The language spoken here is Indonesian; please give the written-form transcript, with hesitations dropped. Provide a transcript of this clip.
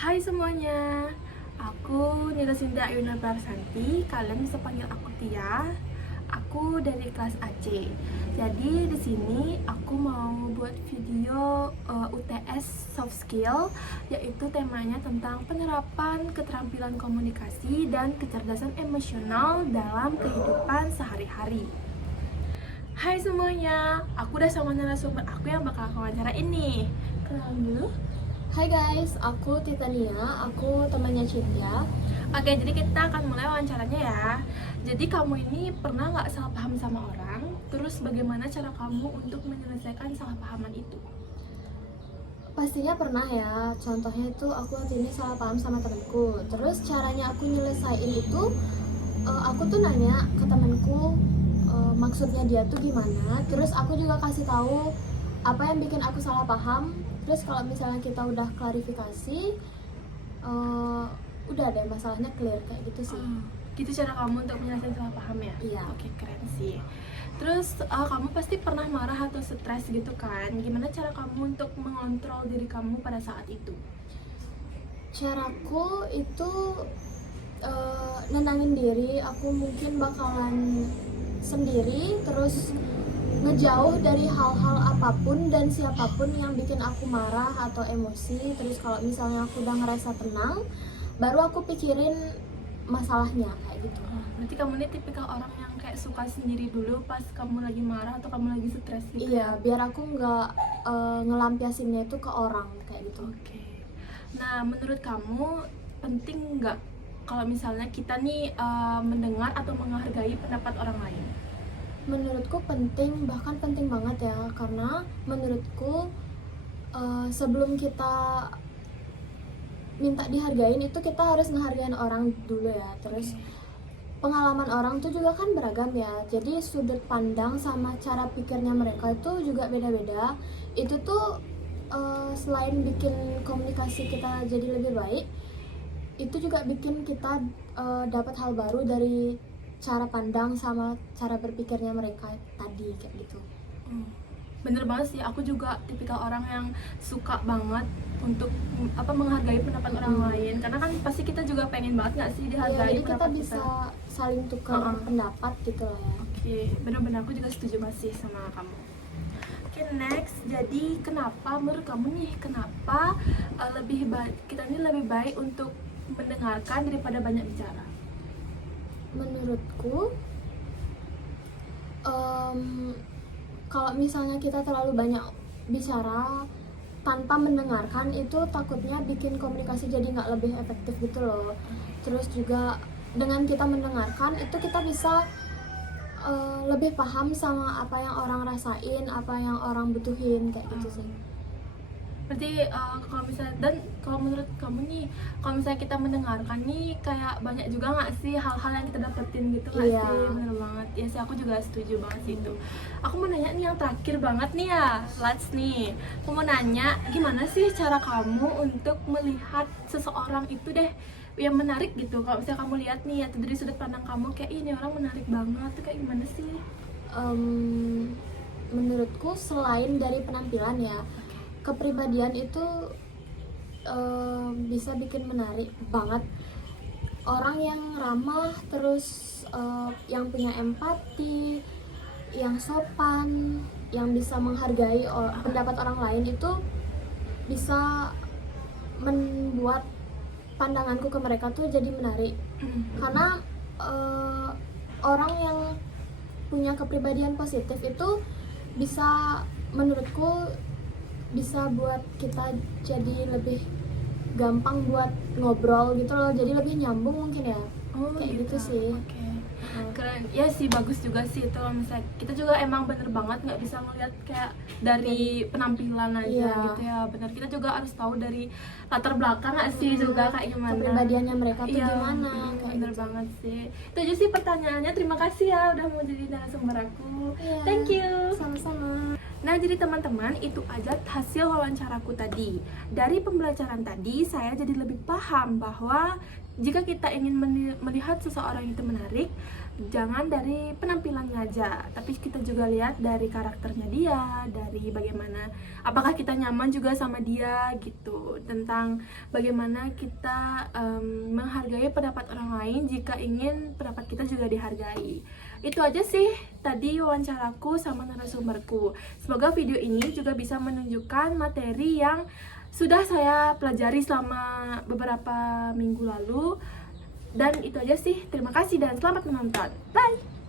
Hai semuanya, aku Nila Sinta Ayuna Prarsanti. Kalian bisa panggil aku Tia. Aku dari kelas AC. Jadi di sini aku mau buat video UTS soft skill, yaitu temanya tentang penerapan keterampilan komunikasi dan kecerdasan emosional dalam kehidupan sehari-hari. Hai semuanya, aku udah sama narasumber aku yang bakal aku wawancara ini. Kenalan dulu. Hai guys, aku Titania, aku temannya Cynthia. Oke, jadi kita akan mulai wawancaranya ya. Jadi kamu ini pernah nggak salah paham sama orang? Terus bagaimana cara kamu untuk menyelesaikan salah pahaman itu? Pastinya pernah ya, contohnya itu aku waktu ini salah paham sama temanku. Terus caranya aku nyelesain itu, aku tuh nanya ke temanku maksudnya dia tuh gimana. Terus aku juga kasih tahu apa yang bikin aku salah paham. Terus kalau misalnya kita udah klarifikasi, udah deh masalahnya clear kayak gitu sih. Gitu cara kamu untuk menyelesaikan salah paham ya? Iya. Oke, keren sih. Terus kamu pasti pernah marah atau stres gitu kan? Gimana cara kamu untuk mengontrol diri kamu pada saat itu? Caraku itu nenangin diri. Aku mungkin bakalan sendiri, terus ngejauh dari hal-hal apapun dan siapapun yang bikin aku marah atau emosi. Terus kalau misalnya aku udah ngerasa tenang, baru aku pikirin masalahnya kayak gitu. Berarti kamu ini tipikal orang yang kayak suka sendiri dulu pas kamu lagi marah atau kamu lagi stres gitu? Iya, biar aku nggak ngelampiasinnya itu ke orang kayak gitu. Oke. Nah, menurut kamu penting nggak kalau misalnya kita nih mendengar atau menghargai pendapat orang lain? Menurutku penting, bahkan penting banget ya, karena menurutku sebelum kita minta dihargain itu kita harus ngehargain orang dulu ya. Terus pengalaman orang tuh juga kan beragam ya, jadi sudut pandang sama cara pikirnya mereka itu juga beda-beda. Itu tuh selain bikin komunikasi kita jadi lebih baik, itu juga bikin kita dapat hal baru dari cara pandang sama cara berpikirnya mereka tadi kayak gitu. Bener banget sih, aku juga tipikal orang yang suka banget untuk menghargai pendapat orang lain, karena kan pasti kita juga pengen banget nggak sih Ya, dihargai jadi kita pendapat bisa saling tukar pendapat gitu lah ya. Oke, bener-bener aku juga setuju masih sama kamu. Oke, next. Jadi kenapa menurut kamu nih, kenapa lebih baik kita ini lebih baik untuk mendengarkan daripada banyak bicara? Menurutku kalau misalnya kita terlalu banyak bicara tanpa mendengarkan, itu takutnya bikin komunikasi jadi nggak lebih efektif gitu loh. Terus juga dengan kita mendengarkan itu kita bisa lebih paham sama apa yang orang rasain, apa yang orang butuhin kayak gitu sih. Berarti kalau misalnya, dan kalau menurut kamu nih, kalau misalnya kita mendengarkan nih kayak banyak juga nggak sih hal-hal yang kita dapetin gitu nggak Iya. sih? Bener banget ya sih, aku juga setuju banget sih itu. Aku mau nanya nih yang terakhir banget nih ya, Lats nih. Aku mau nanya, gimana sih cara kamu untuk melihat seseorang itu deh yang menarik gitu? Kalau misalnya kamu lihat nih atau dari sudut pandang kamu kayak ini orang menarik banget tuh, kayak gimana sih? Menurutku selain dari penampilan ya, kepribadian itu bisa bikin menarik banget. Orang yang ramah, terus yang punya empati, yang sopan, yang bisa menghargai pendapat orang lain, itu bisa membuat pandanganku ke mereka tuh jadi menarik. Karena orang yang punya kepribadian positif itu bisa, menurutku, bisa buat kita jadi lebih gampang buat ngobrol gitu loh, jadi lebih nyambung mungkin ya. Kayak gitu sih. Oke. Keren ya sih, bagus juga sih itu. Kalau misalnya kita juga emang bener banget nggak bisa ngeliat kayak dari penampilan aja gitu ya. Bener, kita juga harus tahu dari latar belakang nggak sih juga kayak gimana kepribadiannya mereka tuh Iya, gimana kayak bener gitu. banget sih. Itu aja sih pertanyaannya. Terima kasih ya udah mau jadi narasumber aku. Iya. Thank you. Sama-sama. Nah, jadi teman-teman, itu aja hasil wawancaraku tadi. Dari pembelajaran tadi, saya jadi lebih paham bahwa jika kita ingin melihat seseorang itu menarik, jangan dari penampilannya aja, tapi kita juga lihat dari karakternya dia, dari bagaimana, apakah kita nyaman juga sama dia gitu, tentang bagaimana kita menghargai pendapat orang lain jika ingin pendapat kita juga dihargai. Itu aja sih tadi wawancaraku sama narasumberku. Semoga video ini juga bisa menunjukkan materi yang sudah saya pelajari selama beberapa minggu lalu. Dan itu aja sih. Terima kasih dan selamat menonton. Bye!